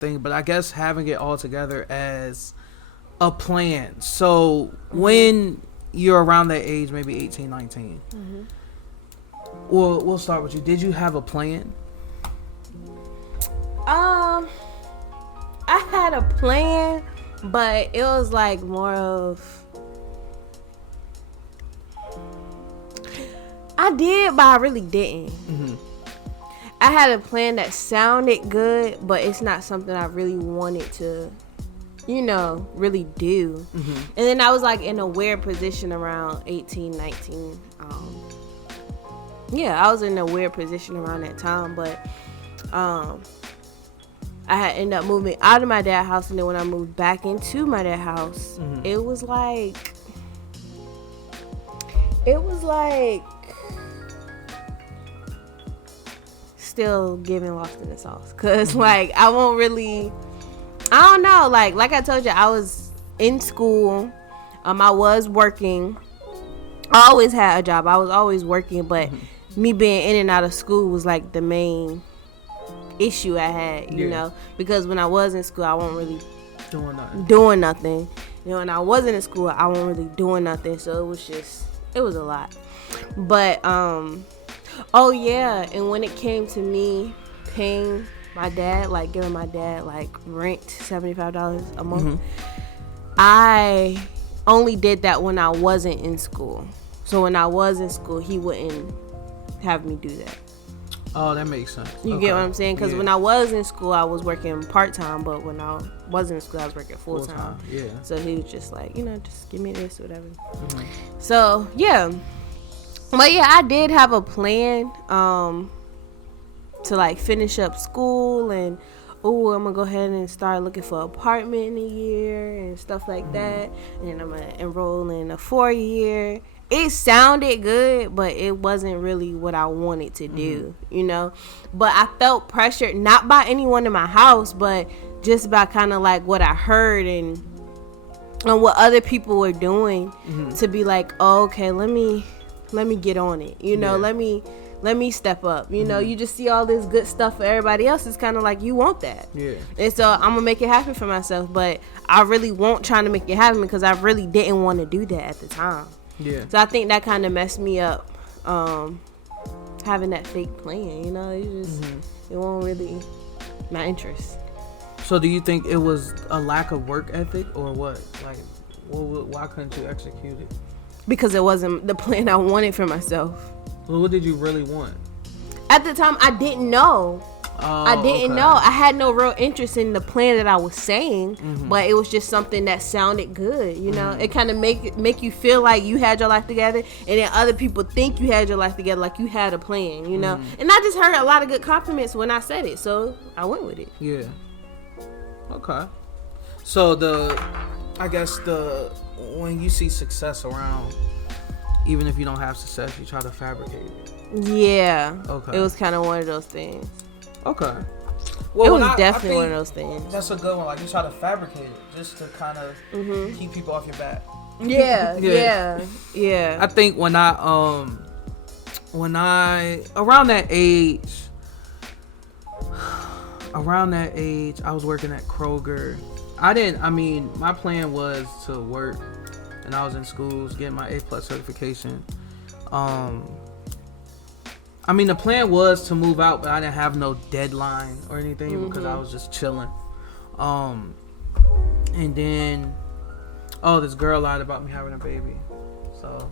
thing, but I guess having it all together as a plan. So when you're around that age, maybe 18, 19, we'll start with you. Did you have a plan? I had a plan, but it was like more of, I did, but I really didn't. I had a plan that sounded good, but it's not something I really wanted to, really do. And then I was like in a weird position around 18, 19. I was in a weird position around that time, but I had ended up moving out of my dad's house, and then when I moved back into my dad's house, it was like still getting lost in the sauce, cause like I don't know, like I told you, I was in school, I was working, I always had a job, I was always working, but me being in and out of school was like the main issue I had, you know, because when I was in school, I wasn't really doing nothing, and I wasn't in school, I wasn't really doing nothing, so it was a lot. But and when it came to me paying my dad, like giving my dad like rent, $75 a month, I only did that when I wasn't in school. So when I was in school, he wouldn't have me do that. Oh, that makes sense. You get what I'm saying? Because when I was in school, I was working part-time, but when I wasn't in school, I was working full-time. Yeah. So he was just like, just give me this or whatever. So, yeah. But yeah, I did have a plan to like finish up school, and I'm gonna go ahead and start looking for an apartment in a year and stuff like that, and then I'm gonna enroll in a 4-year. It sounded good, but it wasn't really what I wanted to do, but I felt pressured, not by anyone in my house, but just by kind of like what I heard and what other people were doing, to be like, oh, okay, let me get on it, let me step up, you just see all this good stuff for everybody else. It's kind of like you want that, and so I'm gonna make it happen for myself, but I really won't try to make it happen because I really didn't want to do that at the time. So I think that kind of messed me up, having that fake plan, it won't really my interest. So do you think it was a lack of work ethic or what? Like, why couldn't you execute it? Because it wasn't the plan I wanted for myself. Well, what did you really want? At the time, I didn't know. I didn't know. I had no real interest in the plan that I was saying, but it was just something that sounded good, It kind of make you feel like you had your life together, and then other people think you had your life together, like you had a plan, And I just heard a lot of good compliments when I said it, so I went with it. Yeah. Okay. So when you see success around, even if you don't have success, you try to fabricate it. Yeah. Okay. It was kind of one of those things. Okay. Well, it was definitely one of those things. That's a good one. Like, you try to fabricate it just to kind of keep people off your back. Yeah. I think when I around that age, I was working at Kroger. My plan was to work, and I was in schools, getting my A+ certification. The plan was to move out, but I didn't have no deadline or anything because I was just chilling. And then, this girl lied about me having a baby. So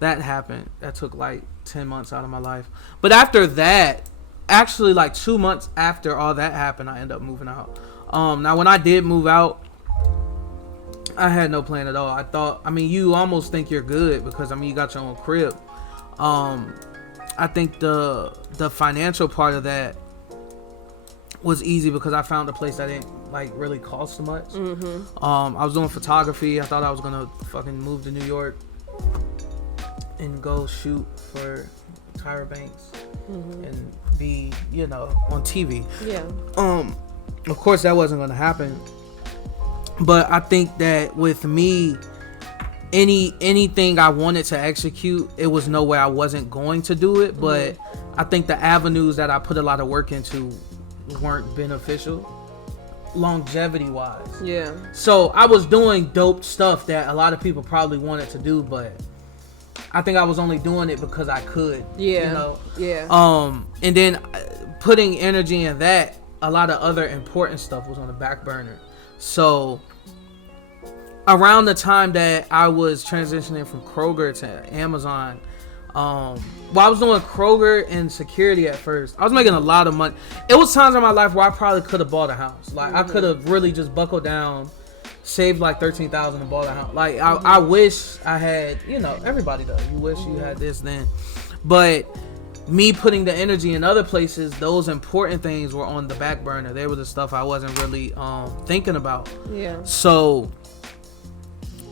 that happened. That took like 10 months out of my life. But after that, actually like 2 months after all that happened, I ended up moving out. Now when I did move out, I had no plan at all. I thought, you almost think you're good because you got your own crib. I think the financial part of that was easy because I found a place that didn't like really cost so much. I was doing photography. I thought I was gonna fucking move to New York and go shoot for Tyra Banks and be, on TV. Yeah. Of course that wasn't gonna happen. But I think that with me, anything I wanted to execute, it was no way I wasn't going to do it. But I think the avenues that I put a lot of work into weren't beneficial. longevity wise. Yeah. So I was doing dope stuff that a lot of people probably wanted to do, but I think I was only doing it because I could. Yeah. You know? Yeah. And then putting energy in that, a lot of other important stuff was on the back burner. So around the time that I was transitioning from Kroger to Amazon, I was doing Kroger and security at first. I was making a lot of money. It was times in my life where I probably could have bought a house. Like, I could have really just buckled down, saved like $13,000 and bought a house. Like, I wish I had, you know, everybody does. You wish you had this then. But me putting the energy in other places, those important things were on the back burner. They were the stuff I wasn't really thinking about. Yeah. So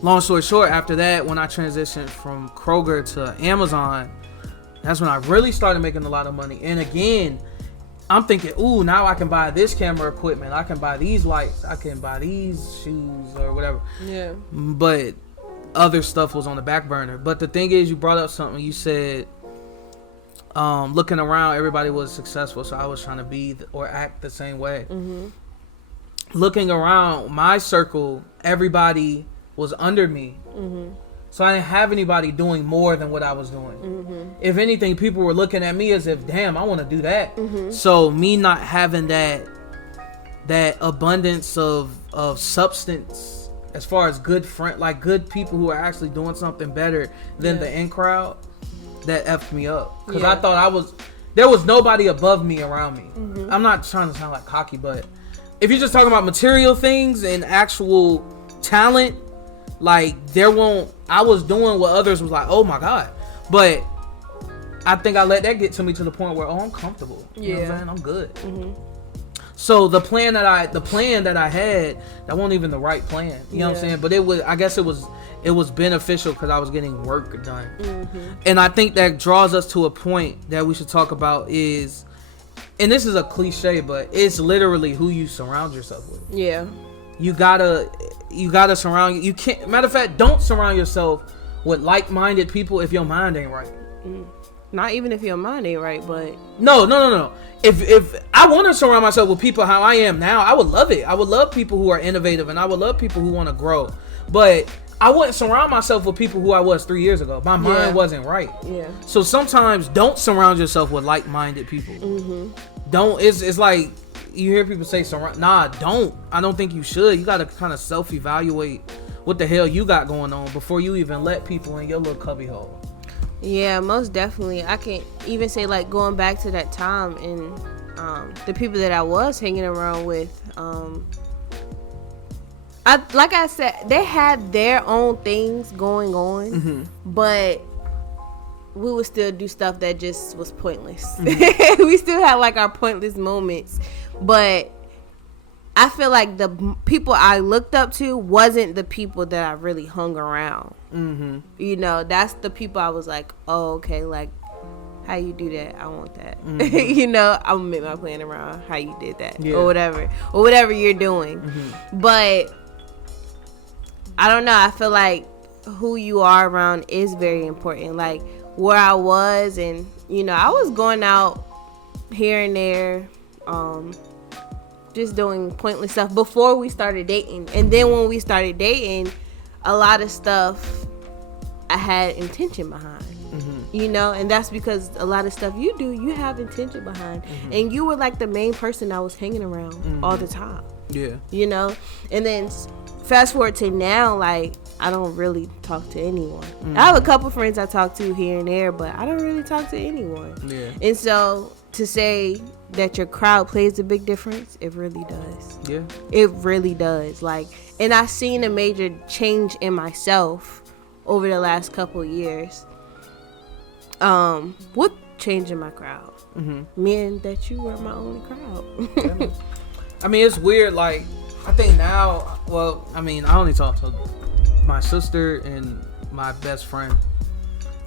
long story short, after that, when I transitioned from Kroger to Amazon, that's when I really started making a lot of money. And again, I'm thinking, ooh, now I can buy this camera equipment. I can buy these lights. I can buy these shoes or whatever. Yeah. But other stuff was on the back burner. But the thing is, you brought up something. You said, looking around, everybody was successful. So I was trying to be or act the same way. Mm-hmm. Looking around my circle, everybody was under me. Mm-hmm. So I didn't have anybody doing more than what I was doing. Mm-hmm. If anything, people were looking at me as if, damn, I want to do that. Mm-hmm. So me not having that abundance of substance as far as good good people who are actually doing something better than the in crowd, that effed me up. Because I thought there was nobody above me around me. Mm-hmm. I'm not trying to sound like cocky, but if you're just talking about material things and actual talent, like, I was doing what others was like, oh my God. But I think I let that get to me to the point where, I'm comfortable. You know what I'm saying? I'm good. Mm-hmm. So the plan that I had, that wasn't even the right plan. You know what I'm saying? But I guess it was beneficial because I was getting work done. Mm-hmm. And I think that draws us to a point that we should talk about is, and this is a cliche, but it's literally who you surround yourself with. Yeah. You gotta surround you can't, matter of fact, don't surround yourself with like-minded people if your mind ain't right. Not even if your mind ain't right, but no. If I want to surround myself with people how I am now, I would love it. I would love people who are innovative, and I would love people who want to grow. But I wouldn't surround myself with people who I was 3 years ago. My mind wasn't right. Yeah. So sometimes don't surround yourself with like-minded people. Mm-hmm. Don't. It's like, you hear people say, don't. I don't think you should. You got to kind of self-evaluate what the hell you got going on before you even let people in your little cubby hole. Yeah, most definitely. I can even say, like, going back to that time and the people that I was hanging around with, like I said, they had their own things going on, mm-hmm. but we would still do stuff that just was pointless. Mm-hmm. We still had like our pointless moments, but I feel like the people I looked up to wasn't the people that I really hung around. Mm-hmm. You know, that's the people I was like, oh, okay, like, how you do that? I want that. Mm-hmm. You know, I'm gonna make my plan around how you did that, or whatever you're doing. Mm-hmm. But I don't know. I feel like who you are around is very important. Like, where I was, and you know, I was going out here and there, just doing pointless stuff before we started dating. And then when we started dating, a lot of stuff I had intention behind. Mm-hmm. You know, and that's because a lot of stuff you have intention behind. Mm-hmm. And you were like the main person I was hanging around mm-hmm. all the time. Yeah. You know, and then fast forward to now, like, I don't really talk to anyone. Mm-hmm. I have a couple friends I talk to here and there, but I don't really talk to anyone. Yeah. And so to say that your crowd plays a big difference, it really does. Yeah. It really does. Like, and I've seen a major change in myself over the last couple of years. With changing my crowd. Mm-hmm. Meaning that you were my only crowd. Yeah. I mean, it's weird. Like, I think now, well, I mean, I only talk to my sister and my best friend.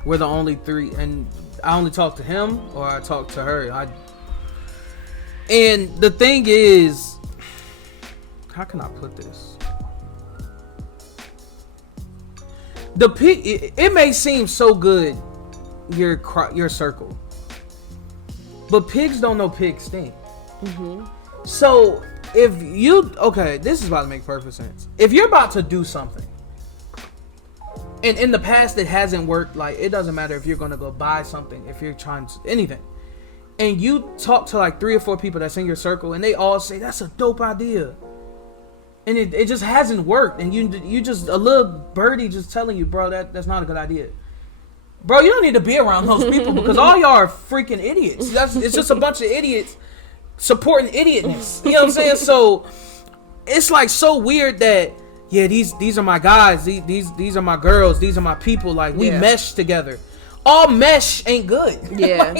We're the only three, and I only talk to him or I talk to her. And the thing is, how can I put this? It may seem so good, your circle, but pigs don't know pig stink. Mm-hmm. So this is about to make perfect sense. If you're about to do something, and in the past it hasn't worked, like, it doesn't matter if you're going to go buy something, if you're trying to, anything, and you talk to like 3 or 4 people that's in your circle, and they all say, that's a dope idea. And it just hasn't worked. And you just, a little birdie just telling you, bro, that's not a good idea. Bro, you don't need to be around those people because all y'all are freaking idiots. It's just a bunch of idiots supporting idiotness. You know what I'm saying? So it's like so weird that, yeah, these are my guys. These are my girls. These are my people. Like, we mesh together. All mesh ain't good. Yeah.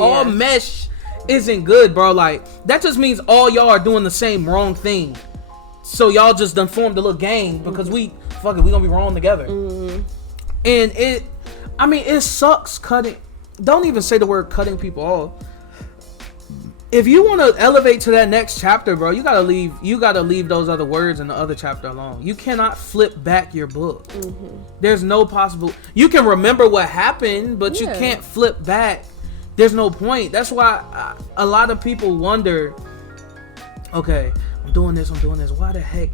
All mesh isn't good, bro. Like, that just means all y'all are doing the same wrong thing. So y'all just done formed a little gang because we gonna be wrong together. And it sucks cutting. Don't even say the word cutting people off. If you want to elevate to that next chapter, bro, you gotta leave those other words in the other chapter alone. You cannot flip back your book. There's no possible. You can remember what happened, but you can't flip back. There's no point. That's why a lot of people wonder, okay, I'm doing this. Why the heck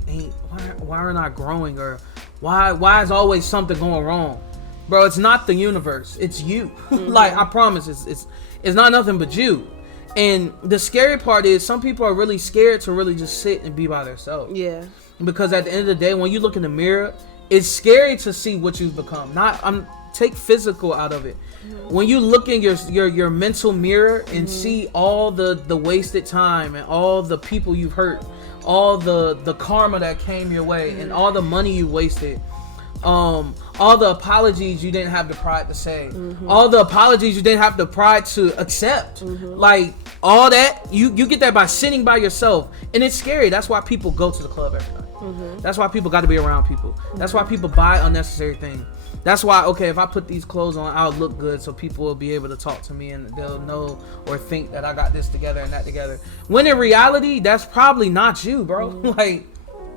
why aren't I growing? Or why is always something going wrong? Bro, it's not the universe. It's you. Like, I promise, it's not nothing but you. And the scary part is some people are really scared to really just sit and be by themselves. Yeah. Because at the end of the day, when you look in the mirror, it's scary to see what you've become. Take physical out of it. When you look in your mental mirror and see all the wasted time and all the people you've hurt, all the karma that came your way and all the money you wasted, all the apologies you didn't have the pride to say, all the apologies you didn't have the pride to accept, like all that you get that by sitting by yourself, and it's scary. That's why people go to the club every night. That's why people got to be around people. That's why people buy unnecessary things. That's why, okay, if I put these clothes on, I'll look good so people will be able to talk to me and they'll know or think that I got this together and that together. When in reality, that's probably not you, bro. Like,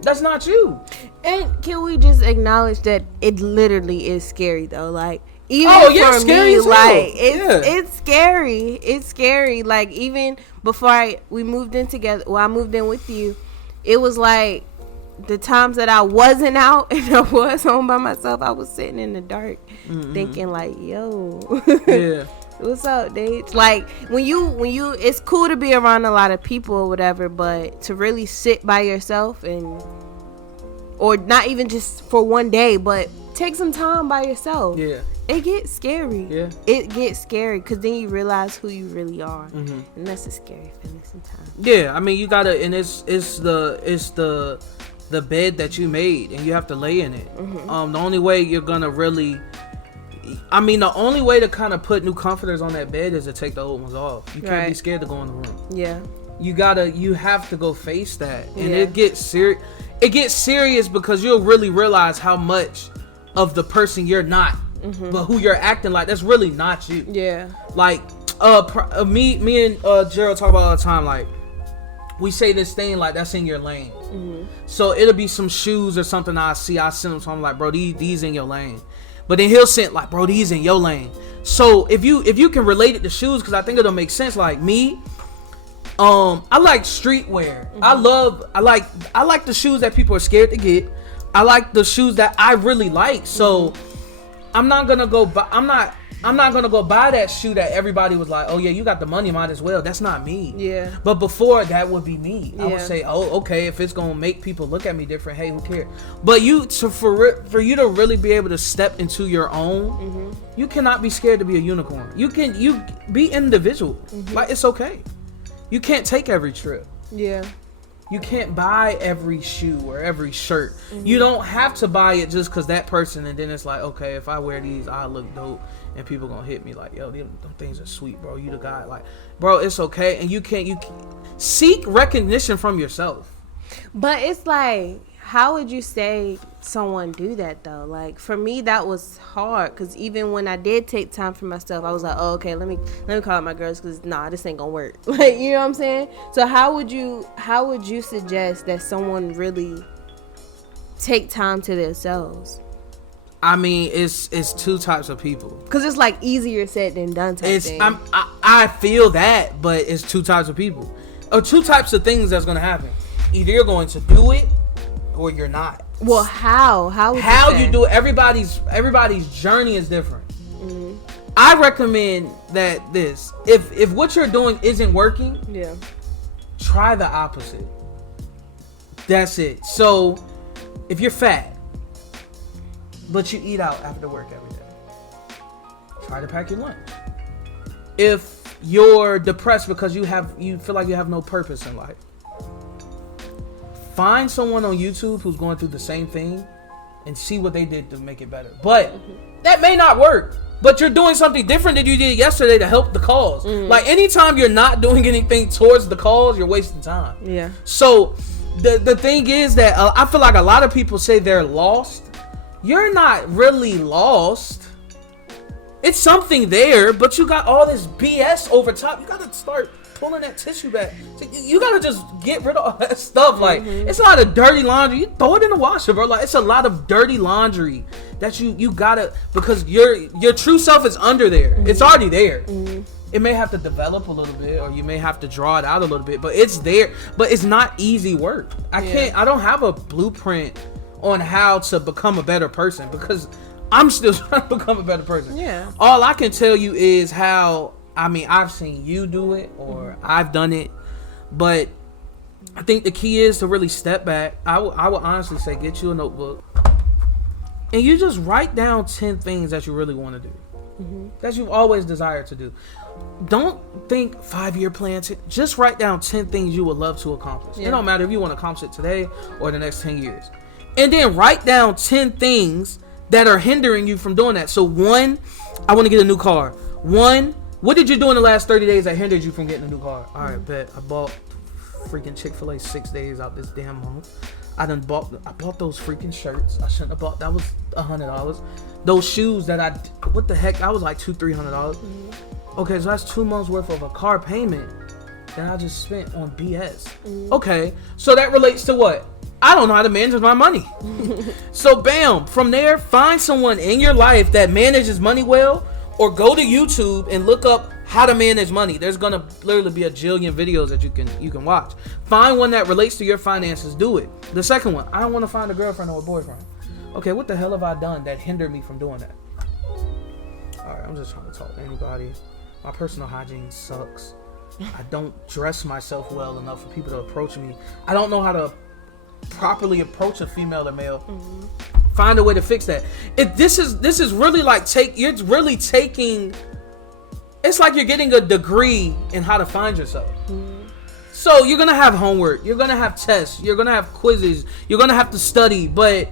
that's not you. And can we just acknowledge that it literally is scary, though? Like, even for scary me, like, it's scary. It's scary. Like, even before we moved in together, I moved in with you, it was like, the times that I wasn't out and I was home by myself, I was sitting in the dark thinking like, yo, what's up, dude? Like, when you it's cool to be around a lot of people or whatever, but to really sit by yourself or not even just for one day, but take some time by yourself. Yeah. It gets scary. Yeah. It gets scary because then you realize who you really are. And that's a scary feeling sometimes. Yeah, I mean, you gotta, and it's the bed that you made and you have to lay in it. The only way you're gonna really, the only way to kind of put new comforters on that bed is to take the old ones off. You can't be scared to go in the room. Yeah. You have to go face that. And it gets serious. It gets serious because you'll really realize how much of the person you're not, but who you're acting like, that's really not you. Yeah. Like, me and Gerald talk about all the time, like, we say this thing like that's in your lane. So it'll be some shoes or something I send him, so I'm like, bro, these in your lane. But then he'll send like, bro, these in your lane. So if you can relate it to shoes, because I think it'll make sense. Like me, I like streetwear. I like the shoes that people are scared to get. I like the shoes that I really like. So I'm not gonna go buy that shoe that everybody was like, oh yeah, you got the money, might as well. That's not me. Yeah. But before, that would be me. I would say, oh, okay, if it's gonna make people look at me different, hey, who cares? But for you to really be able to step into your own, you cannot be scared to be a unicorn. You be individual. Like, it's okay. You can't take every trip. Yeah. You can't buy every shoe or every shirt. You don't have to buy it just because that person, and then it's like, okay, if I wear these, I look dope. And people gonna hit me like, yo, them things are sweet, bro. You the guy. Like, bro, it's okay. And you seek recognition from yourself. But it's like, how would you say someone do that though? Like, for me, that was hard because even when I did take time for myself, I was like, oh, okay, let me call out my girls because this ain't gonna work. Like, you know what I'm saying? So how would you suggest that someone really take time to themselves? I mean, it's two types of people. Cause it's like easier said than done type thing. I feel that, but it's two types of people, or two types of things that's gonna happen. Either you're going to do it or you're not. Well, how you do it? Everybody's journey is different. Mm-hmm. I recommend that if what you're doing isn't working, try the opposite. That's it. So if you're fat but you eat out after work every day, try to pack your lunch. If you're depressed because you feel like you have no purpose in life, find someone on YouTube who's going through the same thing and see what they did to make it better. But that may not work. But you're doing something different than you did yesterday to help the cause. Like, anytime you're not doing anything towards the cause, you're wasting time. Yeah. So the thing is that I feel like a lot of people say they're lost. You're not really lost. It's something there, but you got all this BS over top. You got to start pulling that tissue back. You got to just get rid of all that stuff. Like, it's a lot of dirty laundry. You throw it in the washer, bro. Like, it's a lot of dirty laundry that you got to, because your true self is under there. It's already there. It may have to develop a little bit, or you may have to draw it out a little bit, but it's there. But it's not easy work. I don't have a blueprint on how to become a better person, because I'm still trying to become a better person. Yeah. All I can tell you is how, I've seen you do it, or I've done it, but I think the key is to really step back. I would honestly say, get you a notebook, and you just write down 10 things that you really want to do, that you've always desired to do. Don't think 5-year plans. Just write down 10 things you would love to accomplish. It don't matter if you want to accomplish it today or the next 10 years. And then write down 10 things that are hindering you from doing that. So 1, I want to get a new car. 1, what did you do in the last 30 days that hindered you from getting a new car? All right, bet. I bought freaking Chick-fil-A 6 days out this damn month. I bought those freaking shirts. I shouldn't have bought. That was $100. Those shoes that what the heck? That was like $200-$300. Okay, so that's 2 months worth of a car payment that I just spent on BS. Okay, so that relates to what? I don't know how to manage my money. So bam, from there, find someone in your life that manages money well, or go to YouTube and look up how to manage money. There's gonna literally be a jillion videos that you can watch. Find one that relates to your finances. Do it. The second one, I don't want to find a girlfriend or a boyfriend. Okay, what the hell have I done that hindered me from doing that? All right, I'm just trying to talk to anybody. My personal hygiene sucks. I don't dress myself well enough for people to approach me. I don't know how to properly approach a female or male. Find a way to fix that. This is really like it's like you're getting a degree in how to find yourself. So you're gonna have homework, you're gonna have tests, you're gonna have quizzes, you're gonna have to study. But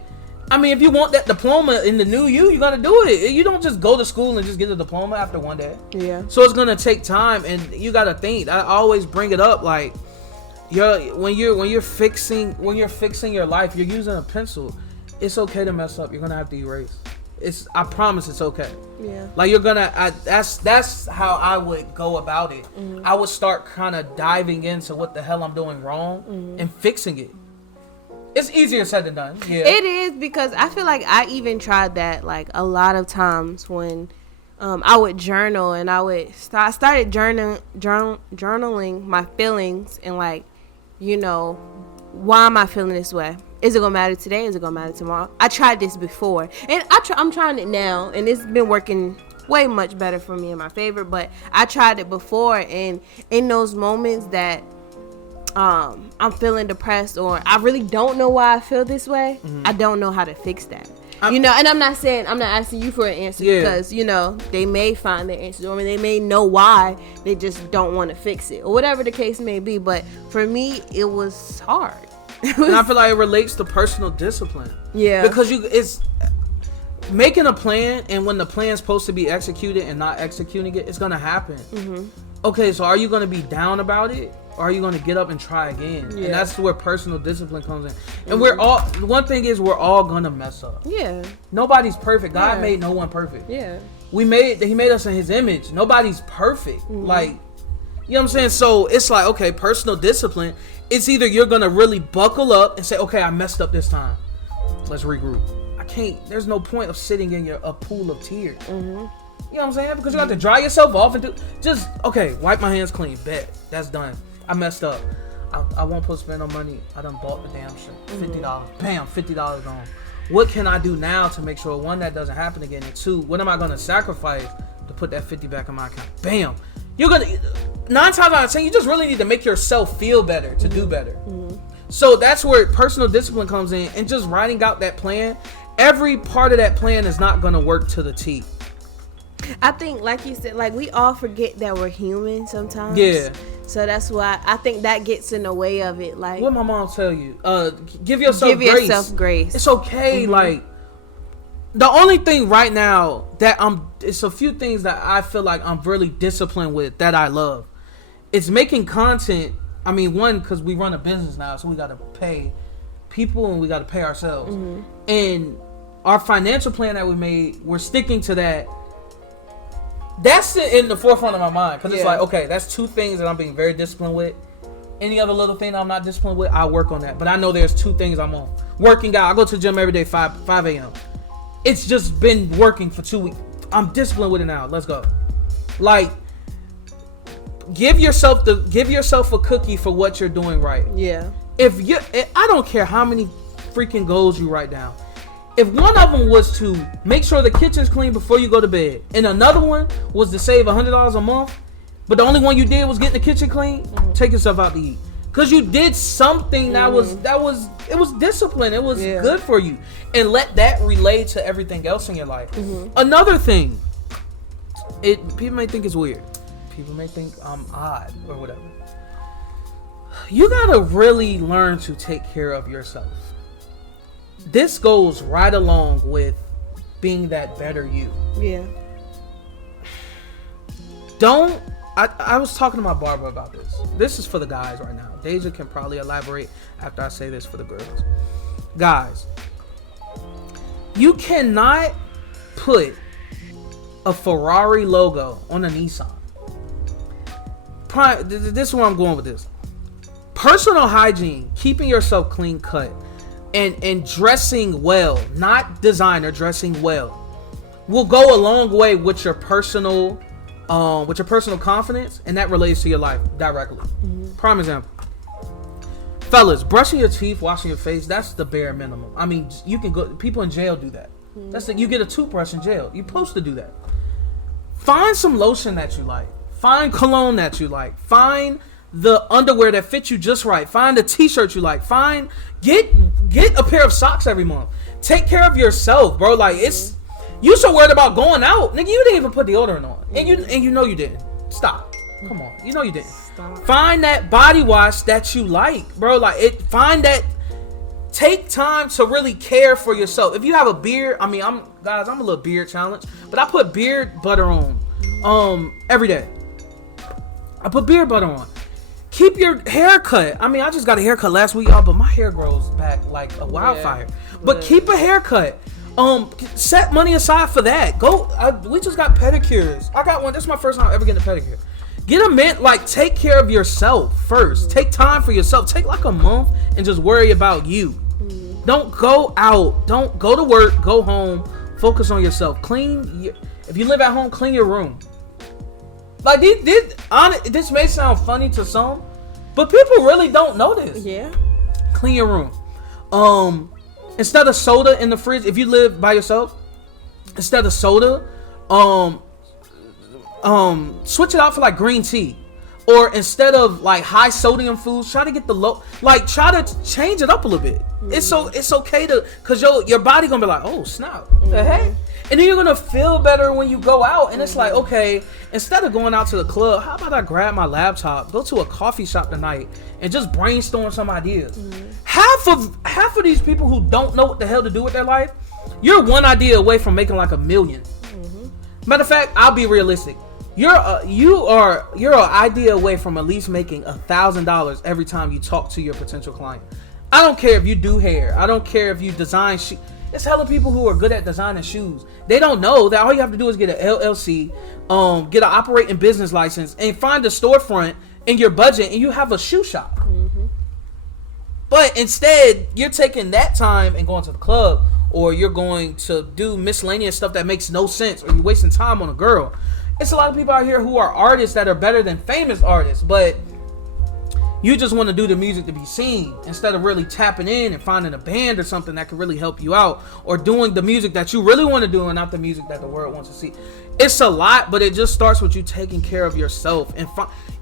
if you want that diploma in the new you gotta do it. You don't just go to school and just get a diploma after one day. Yeah. So it's gonna take time, and you gotta think. I always bring it up, like, when you're fixing your life, you're using a pencil. It's okay to mess up. You're gonna have to erase. I promise it's okay. Yeah. Like, you're gonna. That's how I would go about it. I would start kind of diving into what the hell I'm doing wrong and fixing it. It's easier said than done. Yeah. It is, because I feel like I even tried that, like, a lot of times when I would journal, and I started journaling my feelings, and, like, why am I feeling this way? Is it gonna matter today? Is it gonna matter tomorrow? I tried this before, and I'm trying it now, and it's been working way much better for me in my favor. But I tried it before, and in those moments that I'm feeling depressed, or I really don't know why I feel this way, I don't know how to fix that. And I'm not asking you for an answer, because they may find their answers, or they may know why, they just don't want to fix it, or whatever the case may be. But for me, it was hard. And I feel like it relates to personal discipline. Yeah. Because it's making a plan, and when the plan's supposed to be executed and not executing it, it's gonna happen. Okay, so are you gonna be down about it, or are you gonna get up and try again? Yeah. And that's where personal discipline comes in. And one thing is, we're all gonna mess up. Yeah. Nobody's perfect. God made no one perfect. Yeah. He made us in his image. Nobody's perfect. Like, you know what I'm saying? So it's like, okay, personal discipline. It's either you're gonna really buckle up and say, okay, I messed up this time, let's regroup. There's no point of sitting in a pool of tears. You know what I'm saying? Because you have to dry yourself off and okay, wipe my hands clean. Bet. That's done. I messed up. I won't supposed to spend no money. I done bought the damn shit. $50. Bam, $50 gone. What can I do now to make sure, one, that doesn't happen again, and two, what am I going to sacrifice to put that 50 back in my account? Bam. You're going to, 9 times out of 10, you just really need to make yourself feel better to do better. So that's where personal discipline comes in, and just writing out that plan. Every part of that plan is not going to work to the T. I think, like you said, like, we all forget that we're human sometimes. Yeah. So that's why I think that gets in the way of it. Like, what my mom tell you, give yourself grace. It's okay. Like, the only thing right now that it's a few things that I feel like I'm really disciplined with that I love. It's making content. I mean, one, because we run a business now, so we got to pay people and we got to pay ourselves. And our financial plan that we made, we're sticking to that. That's in the forefront of my mind, because it's like, okay, that's 2 things that I'm being very disciplined with. Any other little thing that I'm not disciplined with, I'll work on that. But I know there's 2 things I'm on. Working out. I go to the gym every day, 5 a.m. It's just been working for 2 weeks. I'm disciplined with it now. Let's go. Like, give yourself a cookie for what you're doing right. Yeah. I don't care how many freaking goals you write down. If one of them was to make sure the kitchen's clean before you go to bed, and another one was to save $100 a month, but the only one you did was get the kitchen clean, take yourself out to eat. Cause you did something that was discipline. It was good for you, and let that relate to everything else in your life. Another thing, people may think it's weird. People may think I'm odd or whatever. You gotta really learn to take care of yourself. This goes right along with being that better you. Yeah. I was talking to my barber about this. This is for the guys right now. Deja can probably elaborate after I say this for the girls. Guys, you cannot put a Ferrari logo on a Nissan. This is where I'm going with this. Personal hygiene, keeping yourself clean cut, and dressing well, not designer, dressing well, will go a long way with your personal confidence, and that relates to your life directly. Prime example. Fellas, brushing your teeth, washing your face, that's the bare minimum. I mean, you can go, people in jail do that. You get a toothbrush in jail. You're supposed to do that. Find some lotion that you like. Find cologne that you like. Find the underwear that fits you just right. Find a t-shirt you like. Get a pair of socks every month. Take care of yourself, bro. Like, you so worried about going out, nigga. You didn't even put deodorant on, and you know you didn't. Stop. Come on, you know you didn't. Stop. Find that body wash that you like, bro. Like, find that. Take time to really care for yourself. If you have a beard, I mean, I'm a little beard challenged, but I put beard butter on every day. I put beard butter on. Keep your hair cut. I mean, I just got a haircut last week, y'all, but my hair grows back like a wildfire. But keep a haircut. Set money aside for that. We just got pedicures. I got one. This is my first time ever getting a pedicure. Get a mint. Like, take care of yourself first. Take time for yourself. Take like a month and just worry about you. Don't go out. Don't go to work. Go home. Focus on yourself. If you live at home, clean your room. Like, this may sound funny to some, but people really don't know this. Yeah. Clean your room. Instead of soda in the fridge, if you live by yourself, instead of soda, switch it out for like green tea. Or instead of like high sodium foods, try to get the low, like try to change it up a little bit. It's okay to, cause your body gonna be like, oh snap, the heck? And then you're gonna feel better when you go out, and it's like, okay, instead of going out to the club, how about I grab my laptop, go to a coffee shop tonight, and just brainstorm some ideas. Half of these people who don't know what the hell to do with their life, you're one idea away from making like $1 million. Matter of fact, I'll be realistic. You're an idea away from at least making $1,000 every time you talk to your potential client. I don't care if you do hair. I don't care if you design shoes. There's hella people who are good at designing shoes. They don't know that all you have to do is get an LLC, get an operating business license, and find a storefront in your budget, and you have a shoe shop. But instead, you're taking that time and going to the club, or you're going to do miscellaneous stuff that makes no sense, or you're wasting time on a girl. It's a lot of people out here who are artists that are better than famous artists, but You just want to do the music to be seen instead of really tapping in and finding a band or something that could really help you out, or doing the music that you really want to do and not the music that the world wants to see. It's a lot, but it just starts with you taking care of yourself and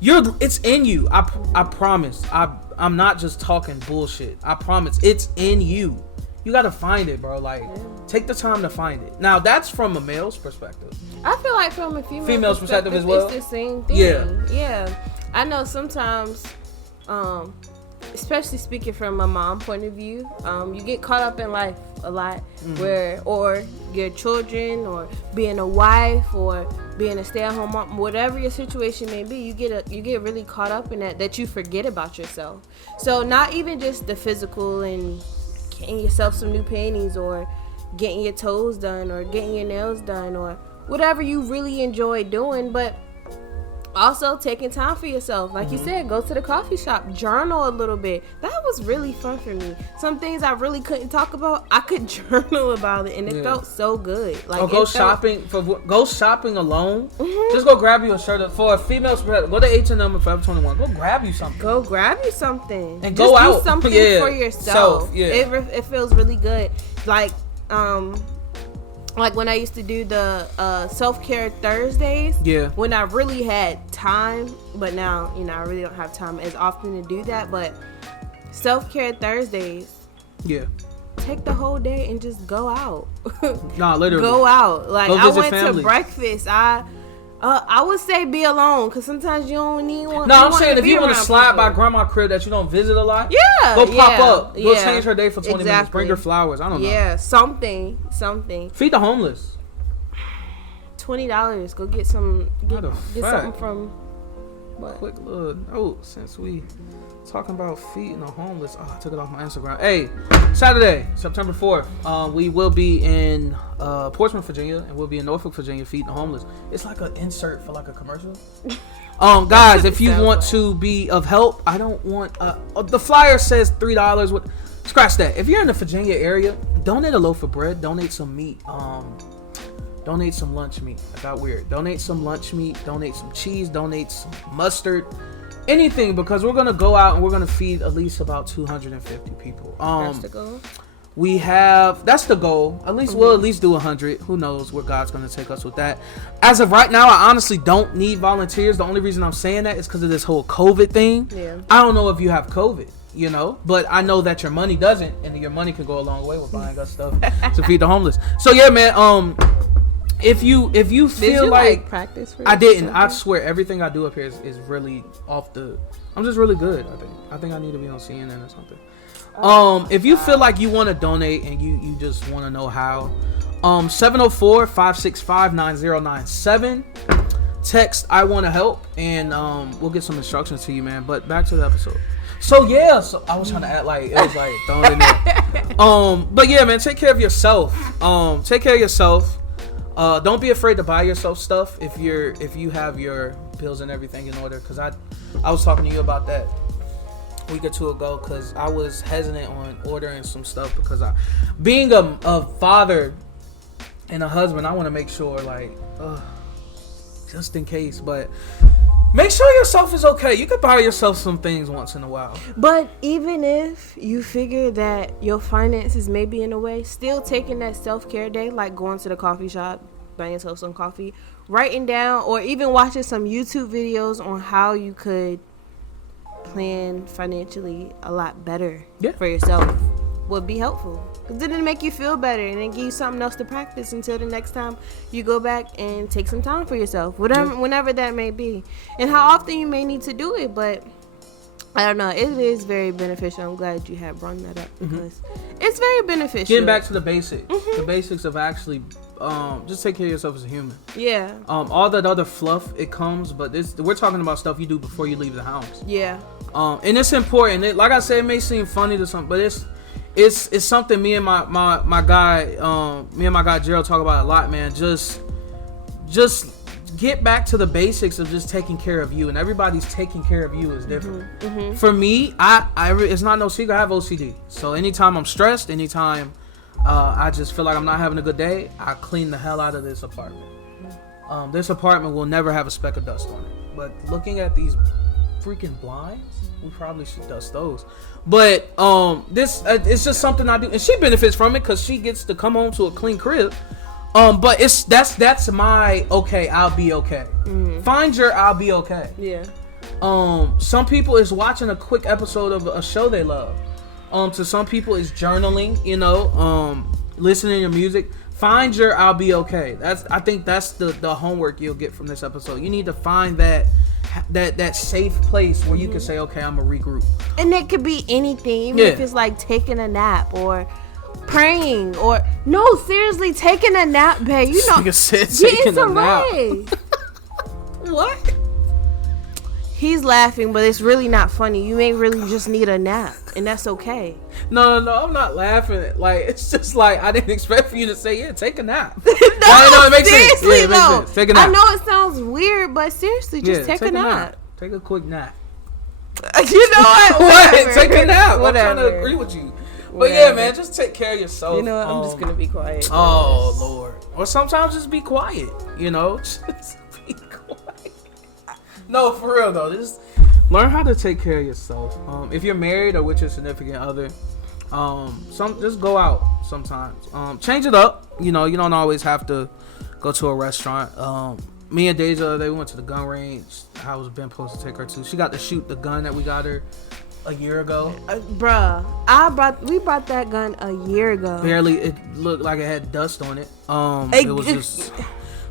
it's in you. I promise. I'm not just talking bullshit. I promise it's in you. You got to find it, bro. Like, take the time to find it. Now, that's from a male's perspective. I feel like from a female's perspective as well. It's the same thing. Yeah. I know sometimes, especially speaking from a mom point of view, you get caught up in life a lot, or your children, or being a wife, or being a stay-at-home mom, whatever your situation may be, you get really caught up in that you forget about yourself. So not even just the physical and getting yourself some new panties, or getting your toes done, or getting your nails done, or whatever you really enjoy doing, but also taking time for yourself. Like you said, go to the coffee shop, journal a little bit. That was really fun for me. Some things I really couldn't talk about, I could journal about it, and it felt so good. Like, go shopping alone. Just go grab you a shirt. For a female, go to H&M or Forever 21. Go grab you something. And just go out. Do something for yourself. It feels really good. Like when I used to do the self-care Thursdays, when I really had time, but now, I really don't have time as often to do that, but self-care Thursdays, take the whole day and just go out. Nah, literally. Go out. Like, I went family. to breakfast. I would say be alone, because sometimes you don't need one. No, I'm saying if you want to slide by grandma crib that you don't visit a lot, go pop up. Go change her day for 20 minutes. Bring her flowers. I don't know. Yeah, something. Feed the homeless. $20. Go get some. Get something from. What? Quick little note, since we talking about feeding the homeless. Oh, I took it off my Instagram. Hey, Saturday, September 4th, we will be in Portsmouth, Virginia, and we'll be in Norfolk, Virginia, feeding the homeless. It's like an insert for like a commercial. Guys, if you want to be of help, I don't want the flyer says $3. Scratch that. If you're in the Virginia area, donate a loaf of bread, donate some meat, donate some lunch meat. I got weird. Donate some lunch meat, donate some cheese, donate some mustard, anything, because we're gonna go out and we're gonna feed at least about 250 people. That's the goal. That's the goal. At least we'll at least do 100. Who knows where God's gonna take us with that. As of right now, I honestly don't need volunteers. The only reason I'm saying that is because of this whole COVID thing. Yeah. I don't know if you have COVID, but I know that your money doesn't, and your money can go a long way with buying us stuff to feed the homeless. So yeah, man. If you feel like practice for I didn't, something? I swear everything I do up here is really off the. I'm just really good. I think I need to be on CNN or something. If you feel like you want to donate and you just want to know how, 704-565-9097. Text I want to help, and we'll get some instructions to you, man. But back to the episode. So I was trying to act like it was like thrown in there. But yeah, man, take care of yourself. Take care of yourself. Don't be afraid to buy yourself stuff if you have your bills and everything in order. Because I was talking to you about that a week or two ago, because I was hesitant on ordering some stuff because being a father and a husband, I want to make sure, like, just in case. But make sure yourself is okay. You could buy yourself some things once in a while. But even if you figure that your finances may be in a way, still taking that self-care day, like going to the coffee shop, buying yourself some coffee, writing down, or even watching some YouTube videos on how you could plan financially a lot better for yourself would be helpful. Because then it'll make you feel better, and then give you something else to practice until the next time you go back and take some time for yourself, whenever that may be, and how often you may need to do it. But I don't know, it is very beneficial. I'm glad you have brought that up, because it's very beneficial. Getting back to the basics, the basics of actually just take care of yourself as a human. Yeah. All that other fluff, it comes, but we're talking about stuff you do before you leave the house. Yeah. And it's important. Like I said, it may seem funny to some, but it's something me and my guy Gerald talk about a lot, man. Just get back to the basics of just taking care of you, and everybody's taking care of you is different. For me, I it's not no secret, I have OCD. So anytime I'm stressed, anytime I just feel like I'm not having a good day, I clean the hell out of this apartment. This apartment will never have a speck of dust on it. But looking at these freaking blinds. We probably should dust those. But this it's just something I do, and she benefits from it because she gets to come home to a clean crib. But that's my okay. I'll be okay. Find your I'll be okay. Yeah. Some people is watching a quick episode of a show they love. To some people it's journaling. You know, listening to music. Find your I'll be okay. I think that's the homework you'll get from this episode. You need to find that safe place where you can say, okay, I'm gonna regroup. And it could be anything, even if it's like taking a nap or praying or no, seriously, taking a nap, babe. You know, get some nap. What? He's laughing, but it's really not funny. You may really just need a nap, and that's okay. No, I'm not laughing. Like, it's just like I didn't expect for you to say, yeah, take a nap. No, it makes sense. Yeah, it makes no. sense. Take a nap. I know it sounds weird, but seriously, just take a nap. Take a quick nap. You know what? What? Take a nap. Whatever. I'm trying to agree with you. But yeah, man, just take care of yourself. You know what? I'm just gonna be quiet. Oh Lord. Or sometimes just be quiet. You know, just be quiet. No, for real though. Just learn how to take care of yourself. If you're married or with your significant other, just go out sometimes. Change it up. You know, you don't always have to go to a restaurant. Me and Deja, they went to the gun range. I was been supposed to take her to. She got to shoot the gun that we got her a year ago. We brought that gun a year ago. Barely, it looked like it had dust on it. It was just,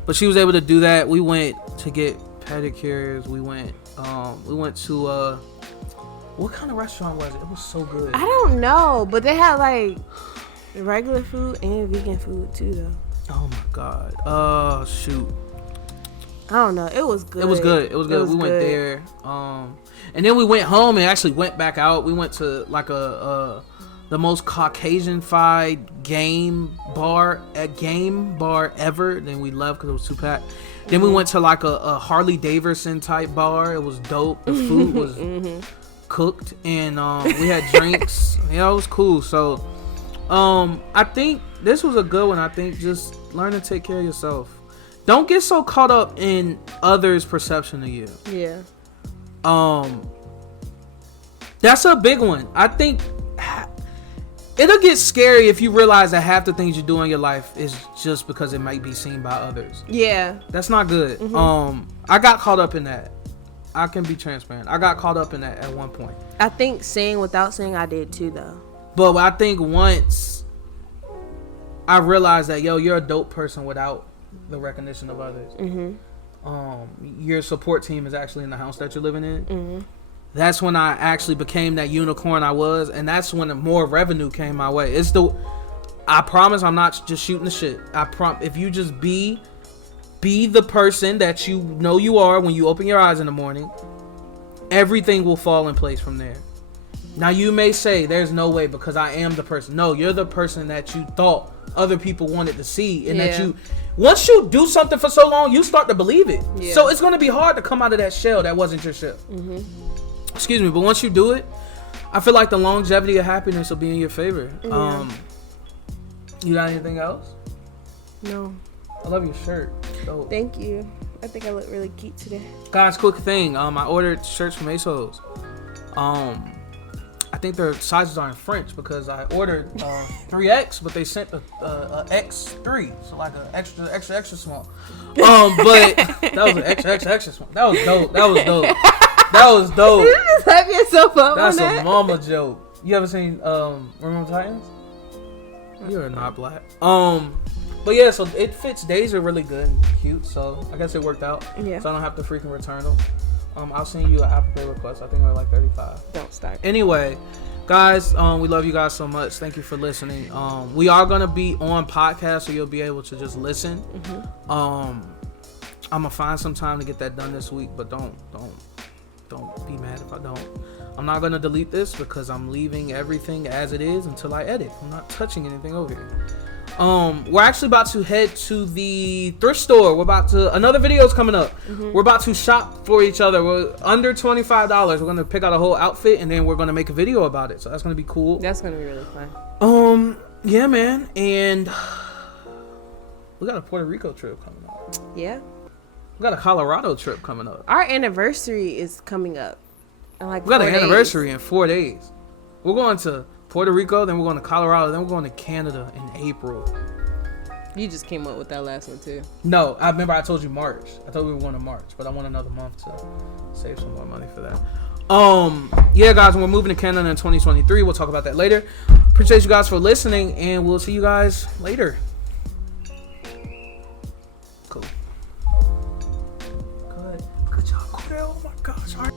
but she was able to do that. We went to get pedicures. We went to what kind of restaurant was it? It was so good. I don't know, but they had like regular food and vegan food too, though. Oh my god. Shoot. I don't know. It was good. It was good. We went there. And then we went home and actually went back out. We went to like the most Caucasian-fied game bar ever. Then we left because it was too packed. Then we went to like a Harley Davidson type bar. It was dope. The food was cooked, and we had drinks. Yeah, it was cool. So I think this was a good one. I think just learn to take care of yourself. Don't get so caught up in others' perception of you. Yeah. That's a big one. I think it'll get scary if you realize that half the things you do in your life is just because it might be seen by others. Yeah. That's not good. I got caught up in that. I can be transparent. I got caught up in that at one point. I think saying without saying I did too, though. But I think once I realized that, you're a dope person without the recognition of others. Your support team is actually in the house that you're living in. That's when I actually became that unicorn I was, and that's when more revenue came my way. I promise I'm not just shooting the shit. If you just be the person that you know you are when you open your eyes in the morning, everything will fall in place from there. Now you may say there's no way because I am the person. No, you're the person that you thought other people wanted to see, and that once you do something for so long, you start to believe it. So it's going to be hard to come out of that shell that wasn't your shell. Excuse me, but once you do it, I feel like the longevity of happiness will be in your favor. You got anything else? No. I love your shirt. Dope. Thank you. I think I look really cute today. Guys, quick thing. I ordered shirts from ASOS. I think their sizes are in French because I ordered 3X, but they sent a X3, so like an extra small. But that was an extra small. That was dope. You just hype yourself up. That's a mama joke. You ever seen Remember Titans? You're not black. But yeah, so it fits Deja really good and cute, so I guess it worked out. Yeah. So I don't have to freaking return them. I'll send you an Apple Pay request. I think they're like $35. Don't start. Anyway, guys, we love you guys so much. Thank you for listening. We are gonna be on podcast, so you'll be able to just listen. I'm gonna find some time to get that done this week, but don't be mad if I don't. I'm not gonna delete this because I'm leaving everything as it is until I edit. I'm not touching anything over here. We're actually about to head to the thrift store. Another video is coming up. We're about to shop for each other. We're under $25. We're going to pick out a whole outfit and then we're going to make a video about it. So that's going to be cool. That's going to be really fun. Yeah, man. And we got a Puerto Rico trip coming up. Yeah. We got a Colorado trip coming up. Our anniversary is coming up. in like We got 4 an days. anniversary in 4 days. We're going to Puerto Rico, then we're going to Colorado, then we're going to Canada in April. You just came up with that last one too. No, I remember I told you March. I thought we were going to March, but I want another month to save some more money for that. Yeah, guys, we're moving to Canada in 2023. We'll talk about that later. Appreciate you guys for listening, and we'll see you guys later. Cool. Good job, Cordell. Oh my gosh. All right.